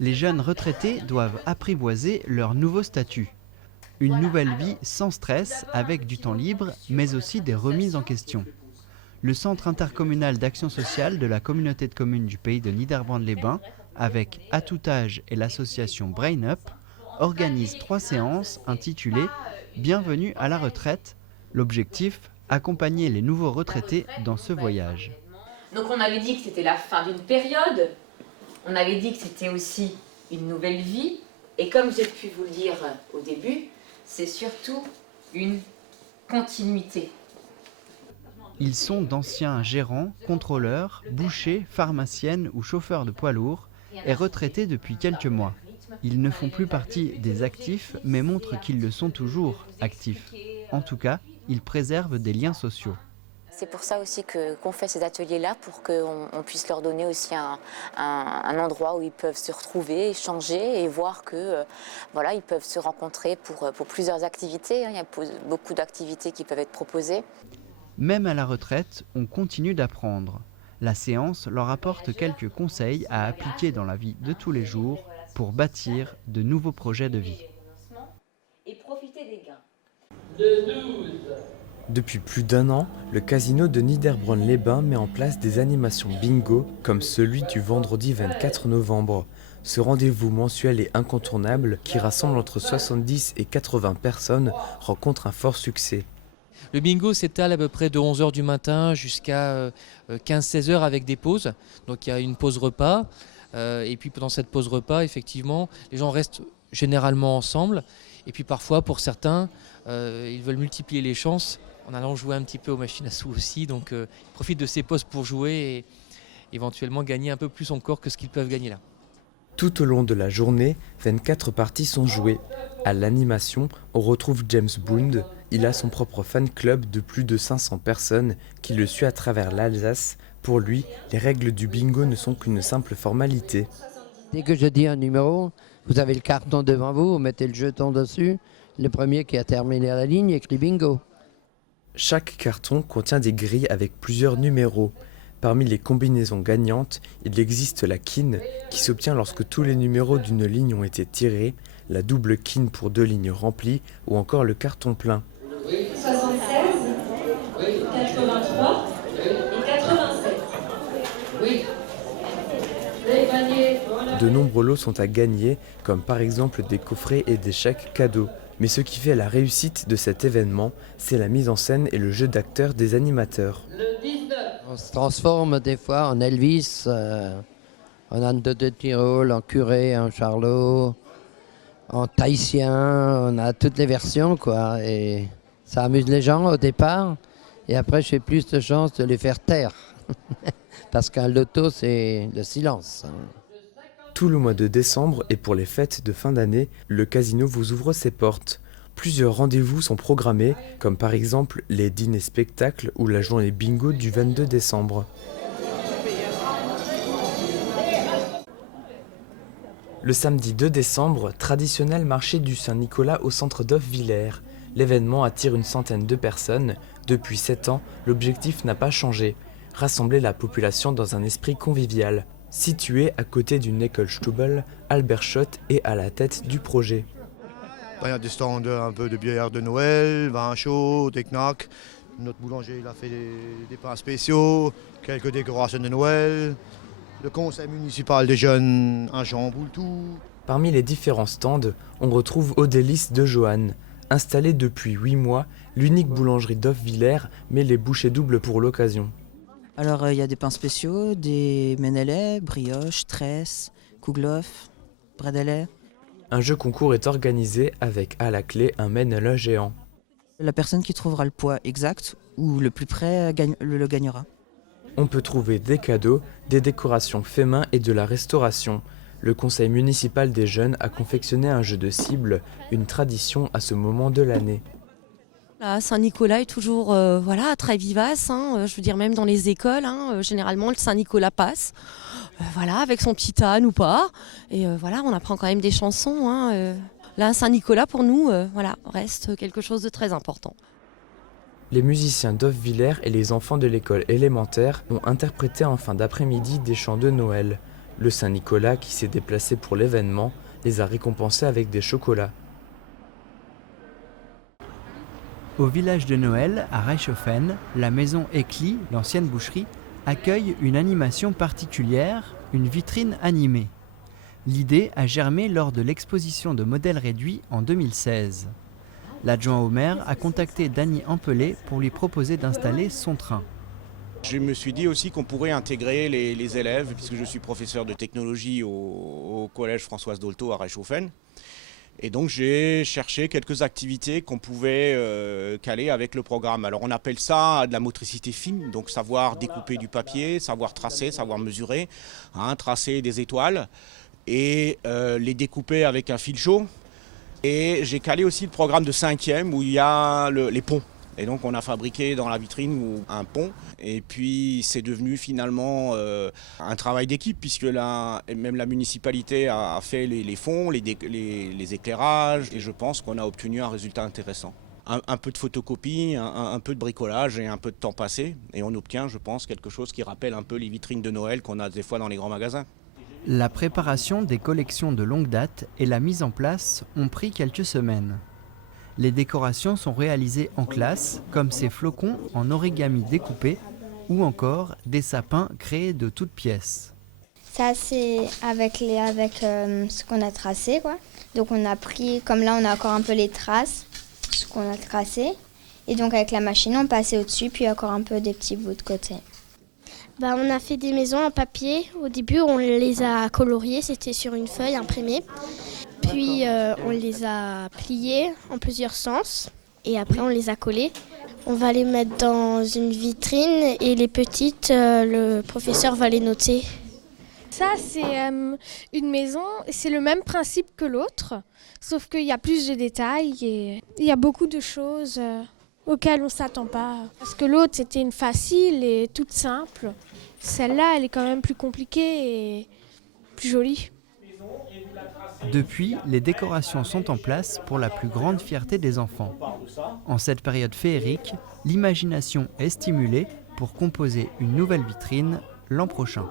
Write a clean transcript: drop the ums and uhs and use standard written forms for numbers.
Les jeunes retraités doivent apprivoiser leur nouveau statut. Une nouvelle vie sans stress, avec du temps libre, mais aussi des remises en question. Le Centre intercommunal d'action sociale de la communauté de communes du pays de Niederbrandt-les-Bains, avec À tout âge et l'association Brain Up, organise 3 séances intitulées « Bienvenue à la retraite ». L'objectif, accompagner les nouveaux retraités dans ce voyage. Donc on avait dit que c'était la fin d'une période, on avait dit que c'était aussi une nouvelle vie, et comme j'ai pu vous le dire au début, c'est surtout une continuité. Ils sont d'anciens gérants, contrôleurs, bouchers, pharmaciennes ou chauffeurs de poids lourds et retraités depuis quelques mois. Ils ne font plus partie des actifs, mais montrent qu'ils le sont toujours, actifs. En tout cas, ils préservent des liens sociaux. C'est pour ça aussi qu'on fait ces ateliers-là, pour qu'on puisse leur donner aussi un endroit où ils peuvent se retrouver, échanger et voir que voilà, ils peuvent se rencontrer pour plusieurs activités. Il y a beaucoup d'activités qui peuvent être proposées. Même à la retraite, on continue d'apprendre. La séance leur apporte quelques conseils à appliquer dans la vie de tous les jours pour bâtir de nouveaux projets de vie. Et profiter des gains. Depuis plus d'1 an, le casino de Niederbrandt-les-Bains met en place des animations bingo comme celui du vendredi 24 novembre. Ce rendez-vous mensuel et incontournable qui rassemble entre 70 et 80 personnes rencontre un fort succès. Le bingo s'étale à peu près de 11h du matin jusqu'à 15-16h avec des pauses. Donc il y a une pause repas et puis pendant cette pause repas, effectivement, les gens restent généralement ensemble. Et puis parfois, pour certains, ils veulent multiplier les chances en allant jouer un petit peu aux machines à sous aussi. Donc ils profitent de ces pauses pour jouer et éventuellement gagner un peu plus encore que ce qu'ils peuvent gagner là. Tout au long de la journée, 24 parties sont jouées. À l'animation, on retrouve James Bond. Il a son propre fan club de plus de 500 personnes qui le suit à travers l'Alsace. Pour lui, les règles du bingo ne sont qu'une simple formalité. Dès que je dis un numéro, vous avez le carton devant vous, vous mettez le jeton dessus. Le premier qui a terminé la ligne écrit bingo. Chaque carton contient des grilles avec plusieurs numéros. Parmi les combinaisons gagnantes, il existe la quine qui s'obtient lorsque tous les numéros d'une ligne ont été tirés, la double quine pour 2 lignes remplies ou encore le carton plein. 76, 83 et 87. Oui. De nombreux lots sont à gagner, comme par exemple des coffrets et des chèques cadeaux. Mais ce qui fait la réussite de cet événement, c'est la mise en scène et le jeu d'acteurs des animateurs. On se transforme des fois en Elvis, en Anne de Tyrol, en curé, en Charlot, en Tahitien, on a toutes les versions quoi. Et ça amuse les gens au départ. Et après, j'ai plus de chance de les faire taire. Parce qu'un loto, c'est le silence. Tout le mois de décembre et pour les fêtes de fin d'année, le casino vous ouvre ses portes. Plusieurs rendez-vous sont programmés, comme par exemple les dîners spectacles ou la journée bingo du 22 décembre. Le samedi 2 décembre, traditionnel marché du Saint-Nicolas au centre d'Hoffwiller. L'événement attire une centaine de personnes. Depuis 7 ans, l'objectif n'a pas changé. Rassembler la population dans un esprit convivial. Situé à côté d'une école Stubel, Albert Schott est à la tête du projet. Il y a des stands un peu de bière de Noël, vin chaud, des knacks. Notre boulanger il a fait des pains spéciaux, quelques décorations de Noël. Le conseil municipal des jeunes, un chamboule tout. Parmi les différents stands, on retrouve Odélis de Johanne. Installée depuis 8 mois, l'unique boulangerie d'Hoffwiller met les bouchées doubles pour l'occasion. Alors il y a des pains spéciaux, des menelais, brioches, tresses, kouglof, bredele. Un jeu concours est organisé avec à la clé un menele géant. La personne qui trouvera le poids exact ou le plus près le gagnera. On peut trouver des cadeaux, des décorations fait main et de la restauration. Le conseil municipal des jeunes a confectionné un jeu de cible, une tradition à ce moment de l'année. Saint-Nicolas est toujours très vivace, je veux dire même dans les écoles, généralement le Saint-Nicolas passe, avec son petit âne ou pas, et on apprend quand même des chansons. Là, Saint-Nicolas pour nous reste quelque chose de très important. Les musiciens d'Hoffwiller et les enfants de l'école élémentaire ont interprété en fin d'après-midi des chants de Noël. Le Saint-Nicolas, qui s'est déplacé pour l'événement, les a récompensés avec des chocolats. Au village de Noël, à Reichshofen, la maison Ekli, l'ancienne boucherie, accueille une animation particulière, une vitrine animée. L'idée a germé lors de l'exposition de modèles réduits en 2016. L'adjoint au maire a contacté Dany Ampelé pour lui proposer d'installer son train. Je me suis dit aussi qu'on pourrait intégrer les élèves, puisque je suis professeur de technologie au collège Françoise Dolto à Reichshofen. Et donc j'ai cherché quelques activités qu'on pouvait caler avec le programme. Alors on appelle ça de la motricité fine, donc savoir découper du papier, savoir tracer, savoir mesurer, tracer des étoiles et les découper avec un fil chaud. Et j'ai calé aussi le programme de 5e où il y a les ponts. Et donc on a fabriqué dans la vitrine un pont et puis c'est devenu finalement un travail d'équipe puisque même la municipalité a fait les fonds, les éclairages et je pense qu'on a obtenu un résultat intéressant. Un peu de photocopie, un peu de bricolage et un peu de temps passé et on obtient je pense quelque chose qui rappelle un peu les vitrines de Noël qu'on a des fois dans les grands magasins. La préparation des collections de longue date et la mise en place ont pris quelques semaines. Les décorations sont réalisées en classe, comme ces flocons en origami découpés, ou encore des sapins créés de toutes pièces. Ça, c'est avec ce qu'on a tracé, quoi. Donc on a pris, comme là on a encore un peu les traces, ce qu'on a tracé. Et donc avec la machine, on passait au-dessus, puis encore un peu des petits bouts de côté. On a fait des maisons en papier. Au début, on les a coloriées, c'était sur une feuille imprimée. Puis on les a pliées en plusieurs sens et après on les a collées. On va les mettre dans une vitrine et les petites, le professeur va les noter. Ça, c'est une maison, c'est le même principe que l'autre, sauf qu'il y a plus de détails et il y a beaucoup de choses auxquelles on ne s'attend pas. Parce que l'autre, c'était une facile et toute simple. Celle-là, elle est quand même plus compliquée et plus jolie. Depuis, les décorations sont en place pour la plus grande fierté des enfants. En cette période féerique, l'imagination est stimulée pour composer une nouvelle vitrine l'an prochain.